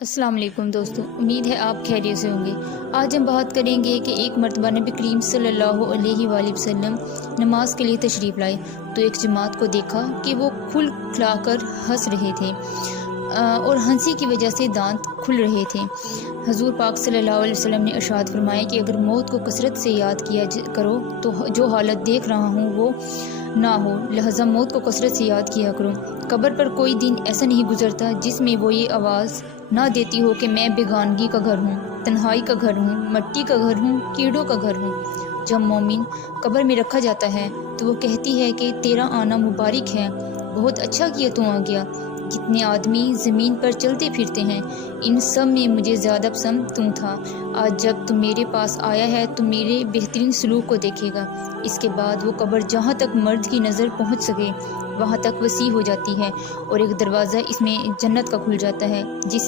السلام علیکم دوستو، امید ہے آپ خیریت سے ہوں گے۔ آج ہم بات کریں گے کہ ایک مرتبہ نبی کریم صلی اللہ علیہ وآلہ وسلم نماز کے لیے تشریف لائے تو ایک جماعت کو دیکھا کہ وہ کھل کھلا کر ہنس رہے تھے اور ہنسی کی وجہ سے دانت کھل رہے تھے۔ حضور پاک صلی اللہ علیہ وسلم نے ارشاد فرمایا کہ اگر موت کو کثرت سے یاد کیا کرو تو جو حالت دیکھ رہا ہوں وہ نہ ہو، لہذا موت کو کثرت سے یاد کیا کرو۔ قبر پر کوئی دن ایسا نہیں گزرتا جس میں وہ یہ آواز نہ دیتی ہو کہ میں بیگانگی کا گھر ہوں، تنہائی کا گھر ہوں، مٹی کا گھر ہوں، کیڑوں کا گھر ہوں۔ جب مومن قبر میں رکھا جاتا ہے تو وہ کہتی ہے کہ تیرا آنا مبارک ہے، بہت اچھا کیا تو آ گیا۔ جتنے آدمی زمین پر چلتے پھرتے ہیں ان سب میں مجھے زیادہ پسند تم تھا۔ آج جب تم میرے پاس آیا ہے تو میرے بہترین سلوک کو دیکھے گا۔ اس کے بعد وہ قبر جہاں تک مرد کی نظر پہنچ سکے وہاں تک وسیع ہو جاتی ہے اور ایک دروازہ اس میں جنت کا کھل جاتا ہے جس